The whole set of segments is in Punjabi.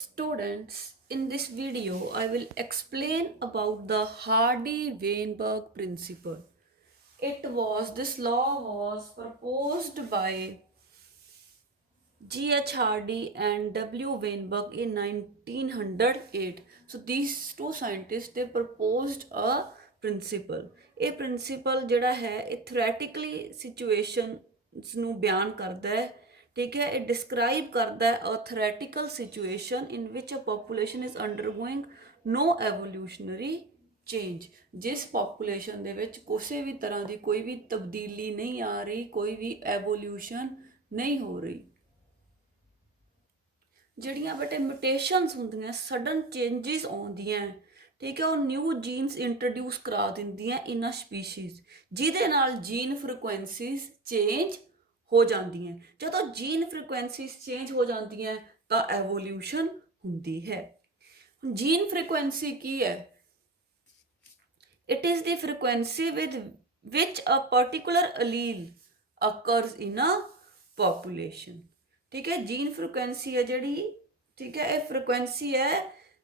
Students, in this video, I will explain about the Hardy-Weinberg principle. This law was proposed by G.H. Hardy and W. Weinberg in 1908. So these two scientists they proposed a principle. ਇਹ ਪ੍ਰਿੰਸੀਪਲ ਜਿਹੜਾ ਹੈ ਇਹ ਥਿਓਰੈਟਿਕਲੀ ਸਿਚੁਏਸ਼ਨਸ ਨੂੰ ਬਿਆਨ ਕਰਦਾ ਹੈ, ਠੀਕ ਹੈ। ਇਹ ਡਿਸਕ੍ਰਾਈਬ ਕਰਦਾ ਹੈ ਅ ਥਿਓਰੈਟਿਕਲ ਸਿਚੁਏਸ਼ਨ ਇਨ ਵਿਚ a population is undergoing no evolutionary change. ਜਿਸ ਪੋਪੂਲੇਸ਼ਨ ਦੇ ਵਿੱਚ ਕਿਸੇ ਵੀ ਤਰ੍ਹਾਂ ਦੀ ਕੋਈ ਵੀ ਤਬਦੀਲੀ ਨਹੀਂ ਆ ਰਹੀ, ਕੋਈ ਵੀ ਐਵੋਲਿਊਸ਼ਨ ਨਹੀਂ ਹੋ ਰਹੀ। ਜਿਹੜੀਆਂ ਬੇਟੇ ਮਿਊਟੇਸ਼ਨਸ ਹੁੰਦੀਆਂ, ਸਡਨ ਚੇਂਜਿਸ ਆਉਂਦੀਆਂ, ਠੀਕ ਹੈ, ਉਹ ਨਿਊ ਜੀਨਸ ਇੰਟਰੋਡਿਊਸ ਕਰਾ ਦਿੰਦੀਆਂ ਇਨ ਅ ਸਪੀਸ਼ੀਜ਼, ਜਿਹਦੇ ਨਾਲ ਜੀਨ ਫ੍ਰੀਕੁਐਂਸੀਜ਼ ਚੇਂਜ ਹੋ ਜਾਂਦੀਆਂ। ਜਦੋਂ ਜੀਨ ਫ੍ਰੀਕੁਐਂਸੀਜ਼ ਚੇਂਜ ਹੋ ਜਾਂਦੀਆਂ ਤਾਂ ਐਵੋਲਿਊਸ਼ਨ ਹੁੰਦੀ ਹੈ। ਜੀਨ ਫ੍ਰੀਕੁਐਂਸੀ ਕੀ ਹੈ? It is the frequency with which a particular allele occurs in a population. ठीक है, जीन फ्रिक्वेंसी है जड़ी, ठीक है, ये फ्रिक्वेंसी है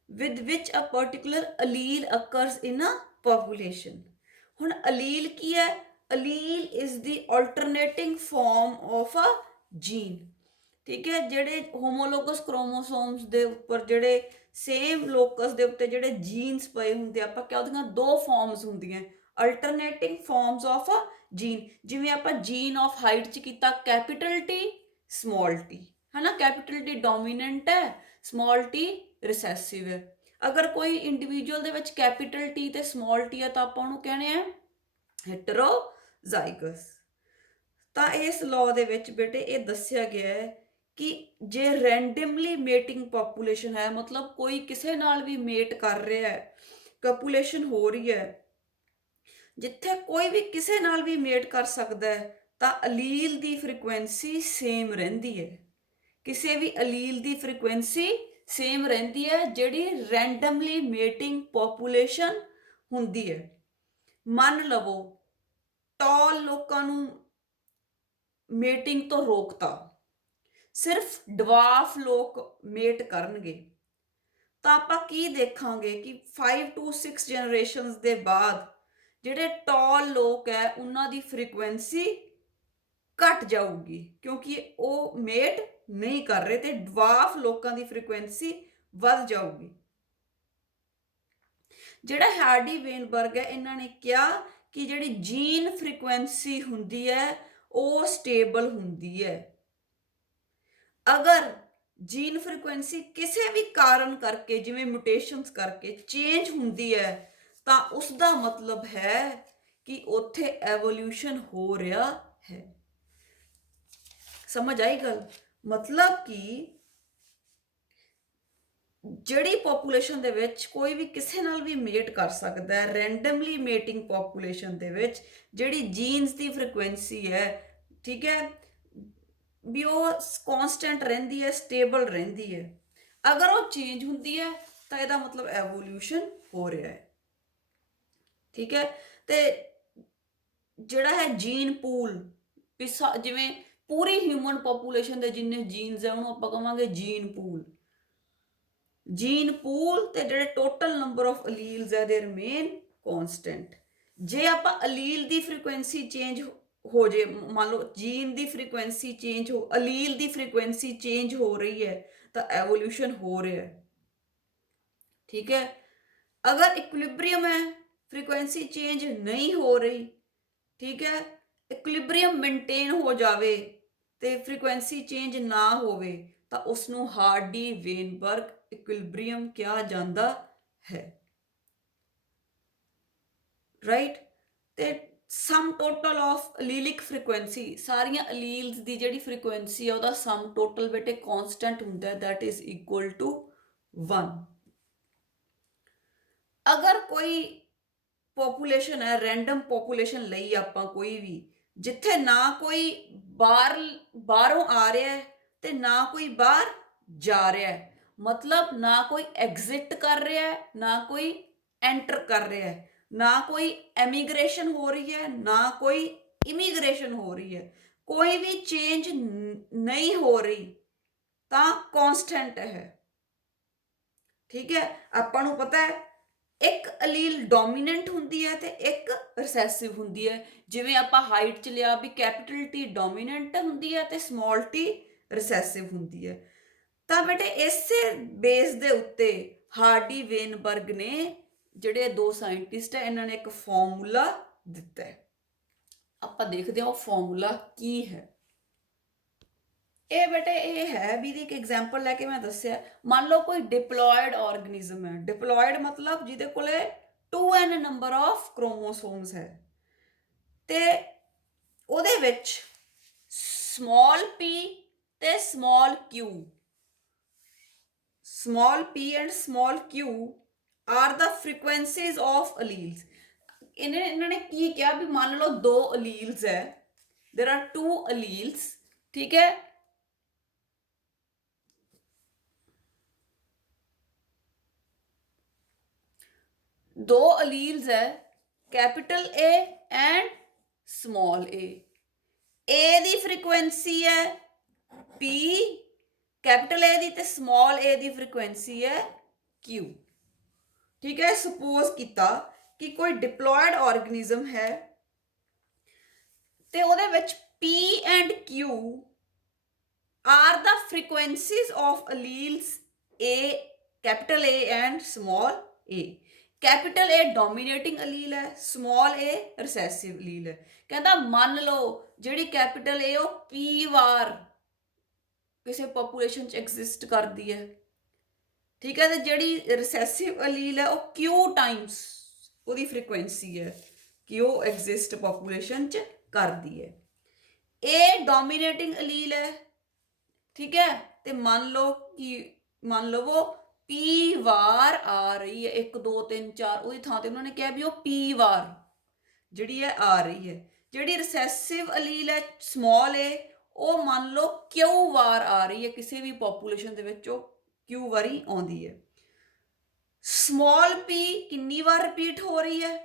with which a particular allele occurs in a population. हुण अलील की है? Allele is the alternating form of a gene, ठीक है। जेडे होमोलोगस क्रोमोसोम्स दे उपर जेडे सेम लोकस दे उत्ते जेडे जीन्स पए हुंदे, आपां क्या ओहदियां दो फॉर्म्स हुंदियां, alternating forms of a gene. जिवें आपां जीन ऑफ हाइट च कीता कैपिटल टी स्मॉल टी, है ना। कैपिटल टी डोमीनेंट है, स्मॉल टी रिसैसिव है। अगर कोई इंडिविजुअल दे विच कैपिटल टी ते स्मॉल टी है तो आपां उहनूं कहने आ हेटरोजाइगस। ਤਾਂ ਇਸ ਲਾਅ ਦੇ ਵਿੱਚ ਬੇਟੇ ਇਹ ਦੱਸਿਆ ਗਿਆ ਹੈ ਕਿ ਜੇ ਰੈਂਡਮਲੀ ਮੇਟਿੰਗ ਪੋਪੂਲੇਸ਼ਨ ਹੈ, ਮਤਲਬ ਕੋਈ ਕਿਸੇ ਨਾਲ ਵੀ ਮੇਟ ਕਰ ਰਿਹਾ ਹੈ, ਪੋਪੂਲੇਸ਼ਨ ਹੋ ਰਹੀ ਹੈ ਜਿੱਥੇ ਕੋਈ ਵੀ ਕਿਸੇ ਨਾਲ ਵੀ ਮੇਟ ਕਰ ਸਕਦਾ ਹੈ, ਤਾਂ ਅਲੀਲ ਦੀ ਫ੍ਰੀਕੁਐਂਸੀ ਸੇਮ ਰਹਿੰਦੀ ਹੈ। ਕਿਸੇ ਵੀ ਅਲੀਲ ਦੀ ਫ੍ਰੀਕੁਐਂਸੀ ਸੇਮ ਰਹਿੰਦੀ ਹੈ ਜਿਹੜੀ ਰੈਂਡਮਲੀ ਮੇਟਿੰਗ ਪੋਪੂਲੇਸ਼ਨ ਹੁੰਦੀ ਹੈ। ਮੰਨ ਲਵੋ ਟੌਲ ਲੋਕਾਂ ਨੂੰ ਮੇਟਿੰਗ ਤੋਂ ਰੋਕਤਾ, ਸਿਰਫ ਡਵਾਰਫ ਲੋਕ ਮੇਟ ਕਰਨਗੇ, ਤਾਂ ਆਪਾਂ ਕੀ ਦੇਖਾਂਗੇ ਕਿ 5 to 6 ਜਨਰੇਸ਼ਨਸ ਦੇ ਬਾਅਦ ਜਿਹੜੇ ਟੌਲ ਲੋਕ ਹੈ ਉਹਨਾਂ ਦੀ ਫ੍ਰੀਕੁਐਂਸੀ ਘਟ ਜਾਊਗੀ, ਕਿਉਂਕਿ ਉਹ ਮੇਟ ਨਹੀਂ ਕਰ ਰਹੇ, ਤੇ ਡਵਾਰਫ ਲੋਕਾਂ ਦੀ ਫ੍ਰੀਕੁਐਂਸੀ ਵੱਧ ਜਾਊਗੀ। ਜਿਹੜਾ ਹਾਰਡੀ ਵੇਨਬਰਗ ਹੈ, ਇਹਨਾਂ ਨੇ ਕਿਹਾ ਕਿ ਜਿਹੜੀ ਜੀਨ ਫ੍ਰੀਕੁਐਂਸੀ ਹੁੰਦੀ ਹੈ ਉਹ ਸਟੇਬਲ ਹੁੰਦੀ ਹੈ। ਅਗਰ ਜੀਨ ਫ੍ਰੀਕੁਐਂਸੀ ਕਿਸੇ ਵੀ ਕਾਰਨ ਕਰਕੇ, ਜਿਵੇਂ ਮਿਊਟੇਸ਼ਨਸ ਕਰਕੇ ਚੇਂਜ ਹੁੰਦੀ ਹੈ, ਤਾਂ ਉਸ ਦਾ ਮਤਲਬ ਹੈ ਕਿ ਉੱਥੇ ਐਵੋਲਿਊਸ਼ਨ ਹੋ ਰਿਹਾ ਹੈ। ਸਮਝ ਆਈ ਗੱਲ? ਮਤਲਬ ਕਿ ਜਿਹੜੀ ਪੋਪੂਲੇਸ਼ਨ ਦੇ ਵਿੱਚ ਕੋਈ ਵੀ ਕਿਸੇ ਨਾਲ ਵੀ ਮੇਟ ਕਰ ਸਕਦਾ ਹੈ, ਰੈਂਡਮਲੀ ਮੇਟਿੰਗ ਪੋਪੂਲੇਸ਼ਨ ਦੇ ਵਿੱਚ ਜਿਹੜੀ ਜੀਨਸ ਦੀ ਫ੍ਰੀਕੁਐਂਸੀ ਹੈ, ਠੀਕ ਹੈ, ਵੀ ਉਹ ਕਨਸਟੈਂਟ ਰਹਿੰਦੀ ਹੈ, ਸਟੇਬਲ ਰਹਿੰਦੀ ਹੈ। ਅਗਰ ਉਹ ਚੇਂਜ ਹੁੰਦੀ ਹੈ ਤਾਂ ਇਹਦਾ ਮਤਲਬ ਐਵੋਲਿਊਸ਼ਨ ਹੋ ਰਿਹਾ ਹੈ, ਠੀਕ ਹੈ। ਤੇ ਜਿਹੜਾ ਹੈ ਜੀਨ ਪੂਲ, ਜਿਵੇਂ ਪੂਰੀ ਹਿਊਮਨ ਪੋਪੂਲੇਸ਼ਨ ਦੇ ਜਿੰਨੇ ਜੀਨਸ ਹੈ ਉਹਨੂੰ ਆਪਾਂ ਕਹਾਂਗੇ ਜੀਨ ਪੂਲ। ਜੀਨ ਪੂਲ ਤੇ ਜਿਹੜੇ ਟੋਟਲ ਨੰਬਰ ਆਫ ਅਲੀਲਸ ਹੈ ਦੇ ਰਿਮੇਨ ਕਨਸਟੈਂਟ। ਜੇ ਆਪਾਂ ਅਲੀਲ ਦੀ ਫ੍ਰੀਕੁਐਂਸੀ ਚੇਂਜ ਹੋ ਜੇ, ਮੰਨ ਲਓ ਜੀਨ ਦੀ ਫ੍ਰੀਕੁਐਂਸੀ ਚੇਂਜ ਹੋ, ਅਲੀਲ ਦੀ ਫ੍ਰੀਕੁਐਂਸੀ ਚੇਂਜ ਹੋ ਰਹੀ ਹੈ ਤਾਂ ਐਵੋਲਿਊਸ਼ਨ ਹੋ ਰਿਹਾ ਹੈ, ਠੀਕ ਹੈ। ਅਗਰ ਇਕੁਲਿਬਰੀਅਮ ਹੈ, ਫ੍ਰੀਕੁਐਂਸੀ ਚੇਂਜ ਨਹੀਂ ਹੋ ਰਹੀ, ਠੀਕ ਹੈ, ਇਕੁਲਿਬਰੀਅਮ ਮੇਨਟੇਨ ਹੋ ਜਾਵੇ ਤੇ ਫ੍ਰੀਕੁਐਂਸੀ ਚੇਂਜ ਨਾ ਹੋਵੇ, ਤਾਂ ਉਸ ਨੂੰ ਹਾਰਡੀ ਵੇਨਬਰਗ ਇਕੁਲਿਬਰੀਅਮ ਕਿਹਾ ਜਾਂਦਾ ਹੈ, ਰਾਈਟ। ਤੇ ਸਮ ਟੋਟਲ ਆਫ ਅਲੀਲਿਕ ਫ੍ਰੀਕੁਐਂਸੀ, ਸਾਰੀਆਂ ਅਲੀਲਸ ਦੀ ਜਿਹੜੀ ਫ੍ਰੀਕੁਐਂਸੀ ਹੈ ਉਹਦਾ ਸਮ ਟੋਟਲ ਬੇਟੇ ਕਨਸਟੈਂਟ ਹੁੰਦਾ ਹੈ, ਦੈਟ ਇਜ਼ ਇਕੁਅਲ ਟੂ 1। ਅਗਰ ਕੋਈ ਪੋਪੂਲੇਸ਼ਨ ਹੈ, ਰੈਂਡਮ ਪੋਪੂਲੇਸ਼ਨ ਲਈ ਆਪਾਂ ਕੋਈ ਵੀ, ਜਿੱਥੇ ਨਾ ਕੋਈ ਬਾਹਰੋਂ ਆ ਰਿਹਾ ਹੈ ਤੇ ਨਾ ਕੋਈ ਬਾਹਰ ਜਾ ਰਿਹਾ ਹੈ, ਮਤਲਬ ਨਾ ਕੋਈ ਐਗਜ਼ਿਟ ਕਰ ਰਿਹਾ ਹੈ, ਨਾ ਕੋਈ ਐਂਟਰ ਕਰ ਰਿਹਾ ਹੈ, ਨਾ ਕੋਈ ਐਮੀਗ੍ਰੇਸ਼ਨ ਹੋ ਰਹੀ ਹੈ, ਨਾ ਕੋਈ ਇਮੀਗ੍ਰੇਸ਼ਨ ਹੋ ਰਹੀ ਹੈ, ਕੋਈ ਵੀ ਚੇਂਜ ਨਹੀਂ ਹੋ ਰਹੀ, ਤਾਂ ਕਨਸਟੈਂਟ ਹੈ। ਠੀਕ ਹੈ। ਆਪਾਂ ਨੂੰ ਪਤਾ ਹੈ ਇੱਕ ਅਲੀਲ ਡੋਮੀਨੈਂਟ ਹੁੰਦੀ ਹੈ ਤੇ ਇੱਕ ਰਿਸੈਸਿਵ ਹੁੰਦੀ ਹੈ। ਜਿਵੇਂ ਆਪਾਂ ਹਾਈਟ ਚ ਲਿਆ ਵੀ ਕੈਪੀਟਲ ਟੀ ਡੋਮੀਨੈਂਟ ਹੁੰਦੀ ਹੈ ਤੇ ਸਮਾਲ ਟੀ ਰਿਸੈਸਿਵ ਹੁੰਦੀ ਹੈ। ਤਾਂ ਬੇਟੇ ਇਸੇ ਬੇਸ ਦੇ ਉੱਤੇ ਹਾਰਡੀ ਵੇਨਬਰਗ ਨੇ, ਜਿਹੜੇ ਦੋ ਸਾਇੰਟਿਸਟ ਹੈ, ਇਹਨਾਂ ਨੇ ਇੱਕ ਫਾਰਮੂਲਾ ਦਿੱਤਾ ਹੈ। ਆਪਾਂ ਦੇਖਦੇ ਹਾਂ ਉਹ ਫਾਰਮੂਲਾ ਕੀ ਹੈ। ਇਹ ਬੇਟੇ ਇਹ ਹੈ ਵੀ, ਇੱਕ ਐਗਜ਼ਾਮਪਲ ਲੈ ਕੇ ਮੈਂ ਦੱਸਿਆ, ਮੰਨ ਲਓ ਕੋਈ ਡਿਪਲੋਇਡ ਆਰਗੇਨਿਜ਼ਮ ਹੈ। ਡਿਪਲੋਇਡ ਮਤਲਬ ਜਿਹਦੇ ਕੋਲੇ 2n ਨੰਬਰ ਆਫ ਕ੍ਰੋਮੋਸੋਮਸ ਹੈ ਤੇ ਉਹਦੇ ਵਿੱਚ ਸਮਾਲ p ਤੇ small q, small p and small q are the frequencies of alleles। ਇਹਨਾਂ ਨੇ ਕੀ ਕਿਹਾ ਵੀ ਮੰਨ ਲਓ ਦੋ ਅਲੀਲਸ ਹੈ, there are two alleles, ਠੀਕ ਹੈ। दो अलील्स है, capital A and small A the frequency है P, कैपिटल ए दी ते स्मॉल ए दी फ्रीक्वेंसी है Q, ठीक है। सपोज किया कि कोई डिप्लॉयड ऑर्गेनिज्म है ते ओदे विच P and Q are the frequencies of alleles A, capital A and small a। Capital A dominating allele है, स्मॉल ए रिसैसिव अलील है। कहता मान लो जिहड़ी कैपिटल ए वो P वार किसी पॉपूलेशन च एग्जिस्ट करती है, ठीक है। तो जिहड़ी रिसैसिव अलील है वो Q टाइम्स उसकी फ्रीक्वेंसी है कि वो एग्जिस्ट पॉपूलेशन च करती है। ए डोमीनेटिंग अलील है, ठीक है। तो मान लो वो P वार आ रही है, 1 2 3 4 ਉਹਦੀ ਥਾਂ ਤੇ ਉਹਨਾਂ ਨੇ ਕਿਹਾ ਵੀ ਉਹ P ਵਾਰ ਜਿਹੜੀ ਹੈ ਆ ਰਹੀ ਹੈ। ਜਿਹੜੀ ਰਿਸੈਸਿਵ ਅਲੀਲ ਹੈ ਸਮਾਲ a, ਉਹ ਮੰਨ ਲਓ Q ਵਾਰ ਆ ਰਹੀ ਹੈ, ਕਿਸੇ ਵੀ ਪੋਪੂਲੇਸ਼ਨ ਦੇ ਵਿੱਚ ਉਹ Q ਵਾਰੀ ਆਉਂਦੀ ਹੈ। ਸਮਾਲ p ਕਿੰਨੀ ਵਾਰ ਰਿਪੀਟ ਹੋ ਰਹੀ ਹੈ?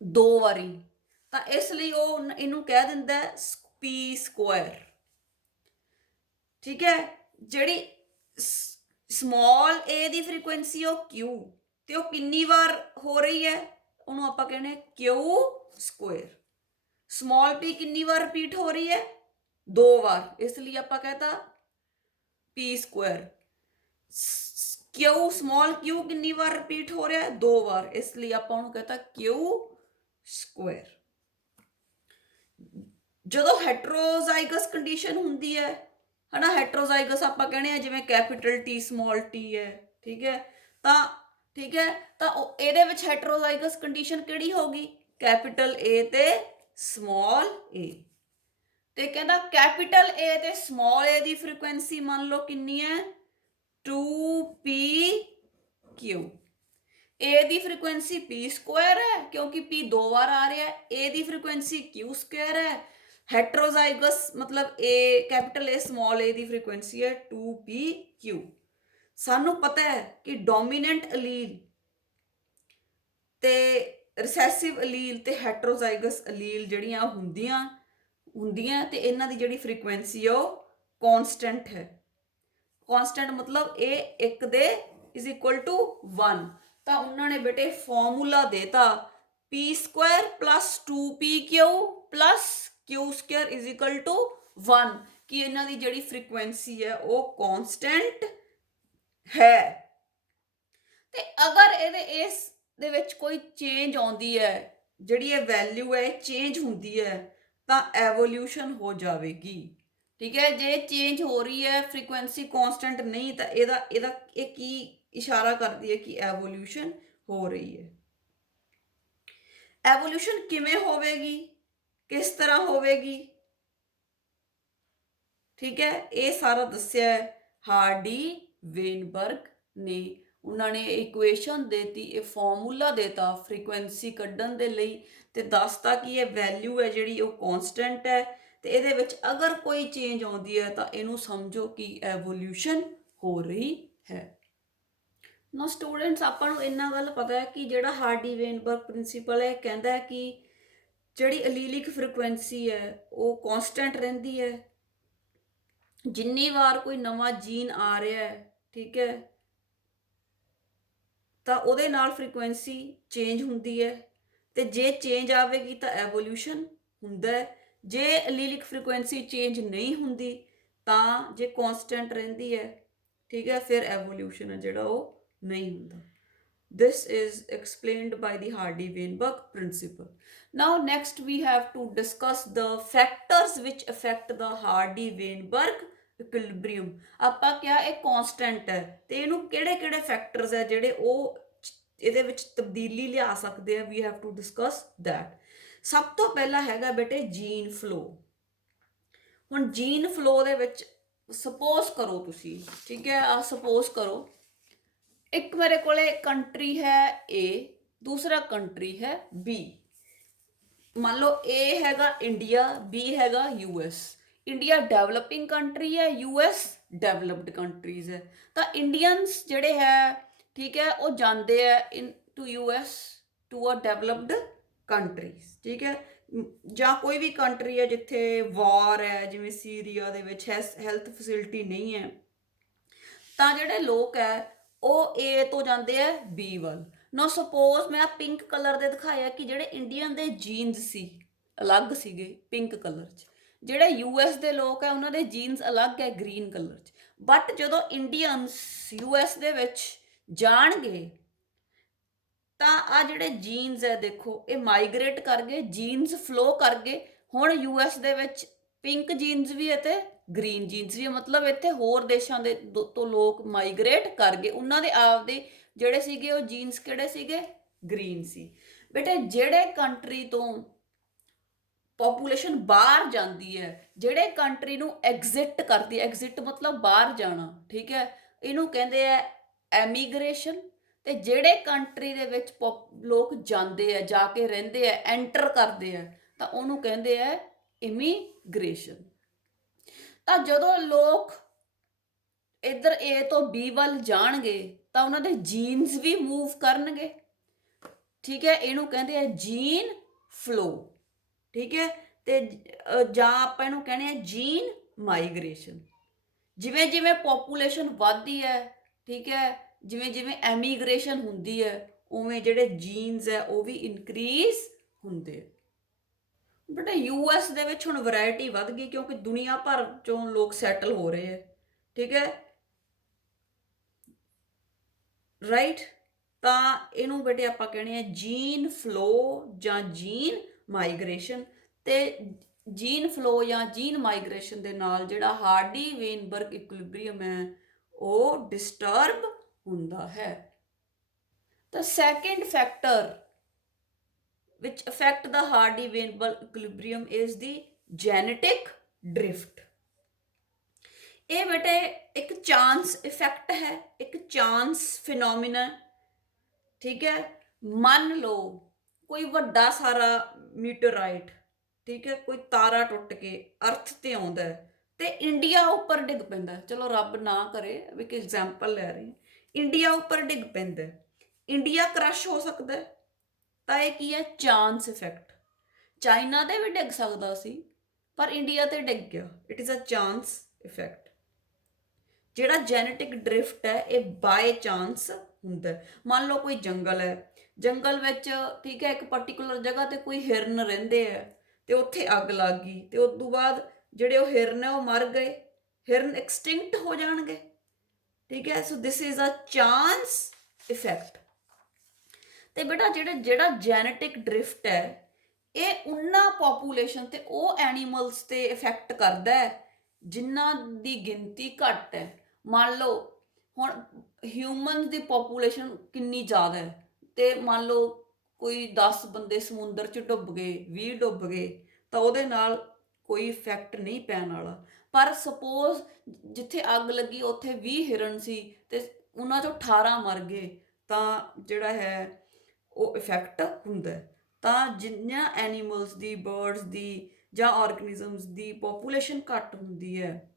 2 ਵਾਰੀ। ਤਾਂ ਇਸ ਲਈ ਉਹ ਇਹਨੂੰ ਕਹਿ ਦਿੰਦਾ p ਸਕੁਆਇਰ, ਠੀਕ ਹੈ। ਜਿਹੜੀ ਸਮਾਲ a ਦੀ ਫ੍ਰੀਕੁਐਂਸੀ ਉਹ Q ਤੇ ਉਹ ਕਿੰਨੀ ਵਾਰ ਹੋ ਰਹੀ ਹੈ, ਉਹਨੂੰ ਆਪਾਂ ਕਹਿੰਦੇ Q ਸਕੁਆਇਰ। ਸਮਾਲ p ਕਿੰਨੀ ਵਾਰ ਰਿਪੀਟ ਹੋ ਰਹੀ ਹੈ? 2 ਵਾਰ, ਇਸ ਲਈ ਆਪਾਂ ਕਹਤਾ p Square. Q small q ਕਿੰਨੀ ਵਾਰ ਰਿਪੀਟ ਹੋ ਰਿਹਾ ਹੈ? 2 ਵਾਰ, ਇਸ ਲਈ ਆਪਾਂ ਉਹਨੂੰ ਕਹਤਾ Q ਸਕੁਆਇਰ। ਜਦੋਂ ਹੈਟਰੋਜ਼ਾਈਗਸ ਕੰਡੀਸ਼ਨ ਹੁੰਦੀ ਹੈ ਹਨਾ, ਹੈਟਰੋਜ਼ਾਈਗਸ ਆਪਾਂ ਕਹਿੰਦੇ ਆ ਜਿਵੇਂ ਕੈਪੀਟਲ T ਸਮਾਲ t ਹੈ, ਠੀਕ ਹੈ। ਤਾਂ ਇਹਦੇ ਵਿੱਚ ਹੈਟਰੋਜ਼ਾਈਗਸ ਕੰਡੀਸ਼ਨ ਕਿਹੜੀ ਹੋਗੀ? ਕੈਪੀਟਲ A ਤੇ ਸਮਾਲ a। ਤੇ ਕਹਿੰਦਾ ਕੈਪੀਟਲ A ਤੇ ਸਮਾਲ a ਦੀ ਫ੍ਰੀਕੁਐਂਸੀ ਮੰਨ ਲਓ ਕਿੰਨੀ ਹੈ? 2pq। a the frequency p Square ਹੈ ਕਿਉਂਕਿ p 2 ਵਾਰ ਆ ਰਿਹਾ ਹੈ, a the frequency q Square ਹੈ। ਹੈਟਰੋਜ਼ਾਈਗਸ ਮਤਲਬ a capital A small a the frequency ਹੈ 2pq। ਸਾਨੂੰ ਪਤਾ ਹੈ ਕਿ ਡੋਮੀਨੈਂਟ ਅਲੀਲ ਤੇ ਰਿਸੈਸਿਵ ਅਲੀਲ ਤੇ ਹੈਟਰੋਜ਼ਾਈਗਸ ਅਲੀਲ ਜਿਹੜੀਆਂ ਹੁੰਦੀਆਂ ਤੇ ਇਹਨਾਂ ਦੀ ਜਿਹੜੀ ਫ੍ਰੀਕੁਐਂਸੀ ਹੈ ਉਹ ਕਨਸਟੈਂਟ ਹੈ। ਕਨਸਟੈਂਟ ਮਤਲਬ ਇਹ 1 ਦੇ ਇਜ਼ ਇਕੁਅਲ ਟੂ 1। ਤਾਂ ਉਹਨਾਂ ਨੇ ਬੇਟੇ ਫਾਰਮੂਲਾ ਦੇਤਾ p square plus 2pq plus q square is equal to 1 ਕਿ ਇਹਨਾਂ ਦੀ ਜਿਹੜੀ ਫ੍ਰੀਕੁਐਂਸੀ ਹੈ ਉਹ ਕਨਸਟੈਂਟ ਹੈ। ਤੇ ਅਗਰ ਇਸ ਦੇ ਵਿੱਚ ਕੋਈ ਚੇਂਜ ਆਉਂਦੀ ਹੈ, ਜਿਹੜੀ ਇਹ ਵੈਲਿਊ ਹੈ ਚੇਂਜ ਹੁੰਦੀ ਹੈ ਤਾਂ ਐਵੋਲਿਊਸ਼ਨ ਹੋ ਜਾਵੇਗੀ, ਠੀਕ ਹੈ। ਜੇ ਚੇਂਜ ਹੋ ਰਹੀ ਹੈ ਫ੍ਰੀਕੁਐਂਸੀ ਕਨਸਟੈਂਟ ਨਹੀਂ ਤਾਂ ਇਹ ਕੀ ਇਸ਼ਾਰਾ ਕਰਦੀ ਹੈ ਕਿ ਐਵੋਲਿਊਸ਼ਨ ਹੋ ਰਹੀ ਹੈ। ਐਵੋਲਿਊਸ਼ਨ ਕਿਵੇਂ ਹੋਵੇਗੀ, ਕਿਸ ਤਰ੍ਹਾਂ ਹੋਵੇਗੀ, ਠੀਕ ਹੈ। ਇਹ ਸਾਰਾ ਦੱਸਿਆ ਹੈ ਹਾਰਡੀ ਵੇਨਬਰਗ ਨੇ। ਉਹਨਾਂ ਨੇ ਇਕੁਏਸ਼ਨ ਦੇਤੀ, ਇਹ ਫਾਰਮੂਲਾ ਦੇਤਾ ਫ੍ਰੀਕੁਐਂਸੀ ਕੱਢਣ ਦੇ ਲਈ ਤੇ ਦੱਸਤਾ ਕਿ ਇਹ ਵੈਲਿਊ ਹੈ ਜਿਹੜੀ ਉਹ ਕਨਸਟੈਂਟ ਹੈ ਤੇ ਇਹਦੇ ਵਿੱਚ ਅਗਰ ਕੋਈ ਚੇਂਜ ਆਉਂਦੀ ਹੈ ਤਾਂ ਇਹਨੂੰ ਸਮਝੋ ਕਿ ਐਵੋਲਿਊਸ਼ਨ ਹੋ ਰਹੀ ਹੈ। ਨਾ ਸਟੂਡੈਂਟਸ ਆਪਾਂ ਨੂੰ ਇੰਨਾ ਗੱਲ ਪਤਾ ਹੈ ਕਿ ਜਿਹੜਾ ਹਾਰਡੀ ਵੇਨਬਰਗ ਪ੍ਰਿੰਸੀਪਲ ਹੈ ਕਹਿੰਦਾ ਹੈ ਕਿ ਜਿਹੜੀ ਅਲੀਲਿਕ ਫ੍ਰੀਕੁਐਂਸੀ ਹੈ ਉਹ ਕਨਸਟੈਂਟ ਰਹਿੰਦੀ ਹੈ। ਜਿੰਨੀ ਵਾਰ ਕੋਈ ਨਵਾਂ ਜੀਨ ਆ ਰਿਹਾ ਹੈ, ਠੀਕ ਹੈ, ਤਾਂ ਉਹਦੇ ਨਾਲ ਫ੍ਰੀਕੁਐਂਸੀ ਚੇਂਜ ਹੁੰਦੀ ਹੈ, ਤੇ ਜੇ ਚੇਂਜ ਆਵੇਗੀ ਤਾਂ ਐਵੋਲਿਊਸ਼ਨ ਹੁੰਦਾ ਹੈ। ਜੇ ਅਲੀਲਿਕ ਫ੍ਰੀਕੁਐਂਸੀ ਚੇਂਜ ਨਹੀਂ ਹੁੰਦੀ ਤਾਂ ਜੇ ਕੌਨਸਟੈਂਟ ਰਹਿੰਦੀ ਹੈ, ਠੀਕ ਹੈ, ਫਿਰ ਐਵੋਲਿਊਸ਼ਨ ਹੈ ਜਿਹੜਾ ਉਹ ਨਹੀਂ ਹੁੰਦਾ। This is explained by the Hardy-Weinberg principle. Now next we have to discuss the factors which affect the Hardy-Weinberg equilibrium. ਆਪਾਂ ਕਿਹਾ ਇਹ constant ਹੈ, ਤੇ ਇਹਨੂੰ ਕਿਹੜੇ ਕਿਹੜੇ ਫੈਕਟਰਸ ਹੈ ਜਿਹੜੇ ਉਹ ਇਹਦੇ ਵਿੱਚ ਤਬਦੀਲੀ ਲਿਆ ਸਕਦੇ ਆ, we have to discuss that. ਸਭ ਤੋਂ ਪਹਿਲਾਂ ਹੈਗਾ ਬੇਟੇ ਜੀਨ ਫਲੋ। ਹੁਣ ਜੀਨ ਫਲੋ ਦੇ ਵਿੱਚ ਸਪੋਜ਼ ਕਰੋ ਤੁਸੀਂ, ਠੀਕ ਹੈ, ਆ ਸਪੋਜ਼ ਕਰੋ ਇੱਕ ਮੇਰੇ ਕੋਲੇ ਕੰਟਰੀ ਹੈ A, ਦੂਸਰਾ ਕੰਟਰੀ ਹੈ B। ਮੰਨ ਲਓ A ਹੈਗਾ ਇੰਡੀਆ, B ਹੈਗਾ US। ਇੰਡੀਆ ਡਿਵੈਲਪਿੰਗ ਕੰਟਰੀ ਹੈ, US ਡਿਵੈਲਪਡ ਕੰਟਰੀਜ਼ ਹੈ। ਤਾਂ ਇੰਡੀਅਨਸ ਜਿਹੜੇ ਹੈ, ਠੀਕ ਹੈ, ਉਹ ਜਾਂਦੇ ਹੈ into US to a developed countries, ਠੀਕ ਹੈ, ਜਾਂ ਕੋਈ ਵੀ ਕੰਟਰੀ ਹੈ ਜਿੱਥੇ ਵਾਰ ਹੈ, ਜਿਵੇਂ ਸੀਰੀਆ ਦੇ ਵਿੱਚ ਹੈਲਥ ਫੈਸਿਲਿਟੀ ਨਹੀਂ ਹੈ, ਤਾਂ ਜਿਹੜੇ ਲੋਕ ਹੈ ਉਹ A ਤੋਂ ਜਾਂਦੇ ਆ B ਵੱਲ। ਨਾ ਸਪੋਜ਼ ਮੈਂ ਪਿੰਕ ਕਲਰ ਦੇ ਦਿਖਾਇਆ ਕਿ ਜਿਹੜੇ ਇੰਡੀਅਨ ਦੇ ਜੀਨਸ ਸੀ ਅਲੱਗ ਸੀਗੇ ਪਿੰਕ ਕਲਰ 'ਚ, ਜਿਹੜੇ US ਦੇ ਲੋਕ ਹੈ ਉਹਨਾਂ ਦੇ ਜੀਨਸ ਅਲੱਗ ਹੈ ਗ੍ਰੀਨ ਕਲਰ 'ਚ। ਬਟ ਜਦੋਂ ਇੰਡੀਅਨਸ US ਦੇ ਵਿੱਚ ਜਾਣਗੇ ਤਾਂ ਆ ਜਿਹੜੇ ਜੀਨਸ ਹੈ ਦੇਖੋ ਇਹ ਮਾਈਗ੍ਰੇਟ ਕਰ ਗਏ, ਜੀਨਸ ਫਲੋ ਕਰ ਗਏ। ਹੁਣ US ਦੇ ਵਿੱਚ ਪਿੰਕ ਜੀਨਸ ਵੀ ਹੈ ਤੇ ਗ੍ਰੀਨ ਜੀਨਸ ਵੀ, ਮਤਲਬ ਇੱਥੇ ਹੋਰ ਦੇਸ਼ਾਂ ਦੇ ਤੋਂ ਲੋਕ ਮਾਈਗ੍ਰੇਟ ਕਰ ਗਏ, ਉਹਨਾਂ ਦੇ ਆਪਦੇ ਜਿਹੜੇ ਸੀਗੇ ਉਹ ਜੀਨਸ ਕਿਹੜੇ ਸੀਗੇ, ਗ੍ਰੀਨ ਸੀ। ਬੇਟੇ ਜਿਹੜੇ ਕੰਟਰੀ ਤੋਂ ਪੋਪੂਲੇਸ਼ਨ ਬਾਹਰ ਜਾਂਦੀ ਹੈ, ਜਿਹੜੇ ਕੰਟਰੀ ਨੂੰ ਐਗਜ਼ਿਟ ਕਰਦੀ ਹੈ, ਐਗਜ਼ਿਟ ਮਤਲਬ ਬਾਹਰ ਜਾਣਾ, ਠੀਕ ਹੈ, ਇਹਨੂੰ ਕਹਿੰਦੇ ਆ ਐਮੀਗ੍ਰੇਸ਼ਨ। ਤੇ ਜਿਹੜੇ ਕੰਟਰੀ ਦੇ ਵਿੱਚ ਲੋਕ ਜਾਂਦੇ ਆ, ਜਾ ਕੇ ਰਹਿੰਦੇ ਆ, ਐਂਟਰ ਕਰਦੇ ਆ, ਤਾਂ ਉਹਨੂੰ ਕਹਿੰਦੇ ਆ ਇਮੀਗ੍ਰੇਸ਼ਨ। ਤਾਂ ਜਦੋਂ ਲੋਕ ਇੱਧਰ A ਤੋਂ B ਵੱਲ ਜਾਣਗੇ ਤਾਂ ਉਹਨਾਂ ਦੇ ਜੀਨਸ ਵੀ ਮੂਵ ਕਰਨਗੇ, ਠੀਕ ਹੈ, ਇਹਨੂੰ ਕਹਿੰਦੇ ਆ ਜੀਨ ਫਲੋ, ਠੀਕ ਹੈ। ਤੇ ਜਾਂ ਆਪਾਂ ਇਹਨੂੰ ਕਹਿੰਦੇ ਆ ਜੀਨ ਮਾਈਗ੍ਰੇਸ਼ਨ। ਜਿਵੇਂ ਜਿਵੇਂ ਪੋਪੂਲੇਸ਼ਨ ਵੱਧਦੀ ਹੈ, ਠੀਕ ਹੈ, ਜਿਵੇਂ ਜਿਵੇਂ ਐਮੀਗ੍ਰੇਸ਼ਨ ਹੁੰਦੀ ਹੈ, ਉਵੇਂ ਜਿਹੜੇ ਜੀਨਸ ਹੈ ਉਹ ਵੀ ਇਨਕਰੀਜ਼ ਹੁੰਦੇ। ਬਟ US ਦੇ ਵਿੱਚ ਹੁਣ ਵੈਰਾਈਟੀ ਵੱਧ ਗਈ ਕਿਉਂਕਿ ਦੁਨੀਆ ਭਰ ਚੋਂ ਲੋਕ ਸੈਟਲ ਹੋ ਰਹੇ ਹੈ, ਠੀਕ ਹੈ, ਰਾਈਟ। ਤਾਂ ਇਹਨੂੰ ਬੇਟੇ ਆਪਾਂ ਕਹਿੰਦੇ ਆ ਜੀਨ ਫਲੋ ਜਾਂ ਜੀਨ ਮਾਈਗ੍ਰੇਸ਼ਨ। ਤੇ ਜੀਨ ਫਲੋ ਜਾਂ ਜੀਨ ਮਾਈਗ੍ਰੇਸ਼ਨ ਦੇ ਨਾਲ ਜਿਹੜਾ ਹਾਰਡੀ-ਵੇਨਬਰਗ ਇਕੁਇਲਿਬਰੀਅਮ ਹੈ ਉਹ ਡਿਸਟਰਬ ਹੁੰਦਾ ਹੈ। ਤਾਂ second factor which affect the Hardy-Weinberg equilibrium is the genetic drift। ਇਹ ਬੇਟੇ ਇੱਕ ਚਾਂਸ ਇਫੈਕਟ ਹੈ, ਇੱਕ ਚਾਂਸ ਫਿਨੋਮੀਨਾ, ਠੀਕ ਹੈ। ਮੰਨ ਲਓ ਕੋਈ ਵੱਡਾ ਸਾਰਾ ਮੀਟੇਰਾਈਟ, ਠੀਕ ਹੈ, ਕੋਈ ਤਾਰਾ ਟੁੱਟ ਕੇ ਅਰਥ ਤੇ ਆਉਂਦਾ ਹੈ ਤੇ ਇੰਡੀਆ ਉੱਪਰ ਡਿੱਗ ਪੈਂਦਾ, ਚਲੋ ਰੱਬ ਨਾ ਕਰੇ, ਇੱਕ ਐਗਜ਼ਾਮਪਲ ਲੈ ਰਹੀ, ਇੰਡੀਆ ਉੱਪਰ ਡਿੱਗ ਪੈਂਦਾ, ਇੰਡੀਆ ਕ੍ਰਸ਼ ਹੋ ਸਕਦਾ। ਤਾਂ ਇਹ ਕੀ ਹੈ, ਚਾਂਸ ਇਫੈਕਟ। ਚਾਈਨਾ ਤੇ ਵੀ ਡਿੱਗ ਸਕਦਾ ਸੀ ਪਰ ਇੰਡੀਆ ਤੇ ਡਿੱਗ ਗਿਆ, it is a chance effect. ਜਿਹੜਾ ਜੈਨੇਟਿਕ ਡਰਿਫਟ ਹੈ ਇਹ ਬਾਏ ਚਾਂਸ ਹੁੰਦਾ। ਮੰਨ ਲਓ ਕੋਈ ਜੰਗਲ ਹੈ, ਜੰਗਲ ਵਿੱਚ, ਠੀਕ ਹੈ, ਇੱਕ ਪਰਟੀਕੂਲਰ ਜਗ੍ਹਾ ਤੇ ਕੋਈ ਹਿਰਨ ਰਹਿੰਦੇ ਹੈ ਤੇ ਉੱਥੇ ਅੱਗ ਲੱਗ ਗਈ ਤੇ ਉਸ ਤੋਂ ਬਾਅਦ ਜਿਹੜੇ ਉਹ ਹਿਰਨ ਹੈ ਉਹ ਮਰ ਗਏ, ਹਿਰਨ ਐਕਸਟਿੰਕਟ ਹੋ ਜਾਣਗੇ, ਠੀਕ ਹੈ। So this is a chance effect. ਤੇ ਬੇਟਾ ਜਿਹੜਾ ਜੈਨੇਟਿਕ ਡਰਿਫਟ ਹੈ ਇਹ ਉਹਨਾਂ ਪੋਪੂਲੇਸ਼ਨ ਤੇ ਉਹ ਐਨੀਮਲਸ ਤੇ ਇਫੈਕਟ ਕਰਦਾ ਹੈ ਜਿਨ੍ਹਾਂ ਦੀ ਗਿਣਤੀ ਘੱਟ ਹੈ। ਮੰਨ ਲਓ ਹੁਣ ਹਿਊਮਨ ਦੀ ਪੋਪੂਲੇਸ਼ਨ ਕਿੰਨੀ ਜ਼ਿਆਦਾ ਹੈ ਤੇ ਮੰਨ ਲਓ ਕੋਈ 10 ਬੰਦੇ ਸਮੁੰਦਰ 'ਚ ਡੁੱਬ ਗਏ, 20 ਡੁੱਬ ਗਏ, ਤਾਂ ਉਹਦੇ ਨਾਲ ਕੋਈ ਇਫੈਕਟ ਨਹੀਂ ਪੈਣ ਵਾਲਾ। ਪਰ ਸਪੋਜ਼ ਜਿੱਥੇ ਅੱਗ ਲੱਗੀ ਉੱਥੇ 20 ਹਿਰਨ ਸੀ ਤੇ ਉਹਨਾਂ 'ਚੋਂ 18 ਮਰ ਗਏ, ਤਾਂ ਜਿਹੜਾ ਹੈ ਉਹ ਇਫੈਕਟ ਹੁੰਦਾ। ਤਾਂ ਜਿੰਨੀਆਂ ਐਨੀਮਲਸ ਦੀ, ਬਰਡਸ ਦੀ ਜਾਂ ਆਰਗੈਨਿਜ਼ਮਸ ਦੀ ਪੋਪੂਲੇਸ਼ਨ ਘੱਟ ਹੁੰਦੀ ਹੈ,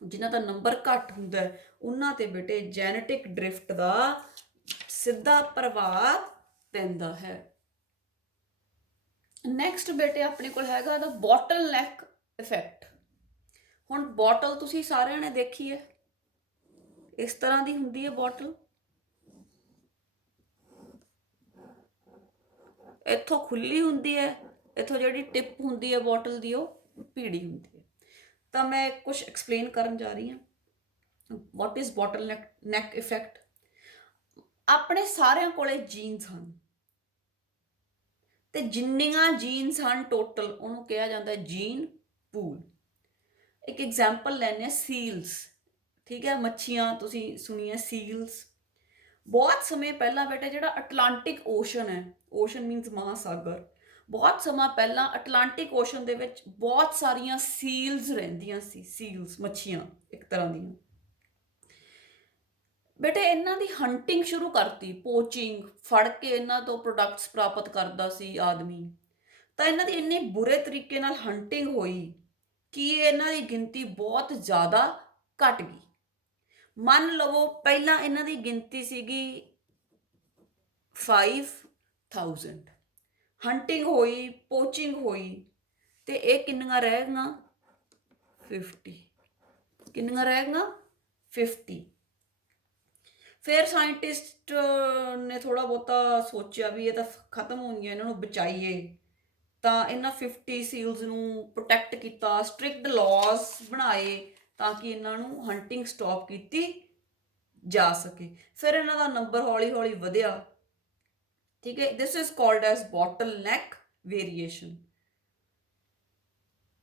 ਜਿਨ੍ਹਾਂ ਦਾ ਨੰਬਰ ਘੱਟ ਹੁੰਦਾ, ਉਹਨਾਂ ਤੇ ਬੇਟੇ ਜੈਨੇਟਿਕ ਡਰਿਫਟ ਦਾ ਸਿੱਧਾ ਪ੍ਰਭਾਵ ਪੈਂਦਾ ਹੈ। ਨੈਕਸਟ ਬੇਟੇ ਆਪਣੇ ਕੋਲ ਹੈਗਾ ਦਾ ਬੋਟਲ ਨੈਕ ਇਫੈਕਟ। ਹੁਣ ਬੋਟਲ ਤੁਸੀਂ ਸਾਰਿਆਂ ਨੇ ਦੇਖੀ ਹੈ, ਇਸ ਤਰ੍ਹਾਂ ਦੀ ਹੁੰਦੀ ਹੈ ਬੋਟਲ, ਇੱਥੋਂ ਖੁੱਲੀ ਹੁੰਦੀ ਹੈ, ਇੱਥੋਂ ਜਿਹੜੀ ਟਿਪ ਹੁੰਦੀ ਹੈ ਬੋਟਲ ਦੀ ਉਹ ਭੀੜੀ ਹੁੰਦੀ ਹੈ। ਤਾਂ ਮੈਂ ਕੁਝ ਐਕਸਪਲੇਨ ਕਰਨ ਜਾ ਰਹੀ ਹਾਂ। What is bottle neck effect. ਆਪਣੇ ਸਾਰਿਆਂ ਕੋਲੇ ਜੀਨਸ ਹਨ, ਤੇ ਜਿੰਨੀਆਂ ਜੀਨਸ ਹਨ ਟੋਟਲ ਉਹਨੂੰ ਕਿਹਾ ਜਾਂਦਾ ਜੀਨ ਪੂਲ। ਇੱਕ ਐਗਜ਼ਾਮਪਲ ਲੈਣੇ ਸੀਲਸ, ਠੀਕ ਹੈ, ਮੱਛੀਆਂ ਤੁਸੀਂ ਸੁਣੀਆਂ ਸੀਲਸ। ਬਹੁਤ ਸਮੇਂ ਪਹਿਲਾਂ ਬੇਟਾ ਜਿਹੜਾ ਅਟਲਾਂਟਿਕ ਓਸ਼ਨ ਹੈ, ਓਸ਼ਨ ਮੀਨਸ ਮਹਾਸਾਗਰ, ਬਹੁਤ ਸਮਾਂ ਪਹਿਲਾਂ ਅਟਲਾਂਟਿਕ ਓਸ਼ਨ ਦੇ ਵਿੱਚ ਬਹੁਤ ਸਾਰੀਆਂ ਸੀਲਸ ਰਹਿੰਦੀਆਂ ਸੀ। ਸੀਲਸ ਮੱਛੀਆਂ ਇੱਕ ਤਰ੍ਹਾਂ ਦੀਆਂ। ਬੇਟੇ ਇਹਨਾਂ ਦੀ ਹੰਟਿੰਗ ਸ਼ੁਰੂ ਕਰਤੀ, ਪੋਚਿੰਗ, ਫੜ ਕੇ ਇਹਨਾਂ ਤੋਂ ਪ੍ਰੋਡਕਟਸ ਪ੍ਰਾਪਤ ਕਰਦਾ ਸੀ ਆਦਮੀ। ਤਾਂ ਇਹਨਾਂ ਦੀ ਇੰਨੇ ਬੁਰੇ ਤਰੀਕੇ ਨਾਲ ਹੰਟਿੰਗ ਹੋਈ ਕਿ ਇਹਨਾਂ ਦੀ ਗਿਣਤੀ ਬਹੁਤ ਜ਼ਿਆਦਾ ਘਟ ਗਈ। ਮੰਨ ਲਵੋ ਪਹਿਲਾਂ ਇਹਨਾਂ ਦੀ ਗਿਣਤੀ ਸੀਗੀ 5000, ਹੰਟਿੰਗ ਹੋਈ, ਪੋਚਿੰਗ ਹੋਈ, ਤੇ ਇਹ ਕਿੰਨੀਆਂ ਰਹਿ ਗਈਆਂ 50। ਕਿੰਨੀਆਂ ਰਹਿ ਗਈਆਂ 50। ਫਿਰ ਸਾਇੰਟਿਸਟ ਨੇ ਥੋੜਾ ਬਹੁਤਾ ਸੋਚਿਆ ਵੀ ਇਹ ਤਾਂ ਖਤਮ ਹੋਣਗੀਆਂ, ਇਹਨਾਂ ਨੂੰ ਬਚਾਈਏ। ਤਾਂ ਇਹਨਾਂ 50 ਸੀਲਸ ਨੂੰ ਪ੍ਰੋਟੈਕਟ ਕੀਤਾ, ਸਟ੍ਰਿਕਟ ਲਾਜ਼ ਬਣਾਏ ਤਾਂ ਕਿ ਇਹਨਾਂ ਨੂੰ ਹੰਟਿੰਗ ਸਟਾਪ ਕੀਤੀ ਜਾ ਸਕੇ। ਫਿਰ ਇਹਨਾਂ ਦਾ ਨੰਬਰ ਹੌਲੀ ਹੌਲੀ ਵਧਿਆ, ਠੀਕ ਹੈ। This is called as bottle neck variation.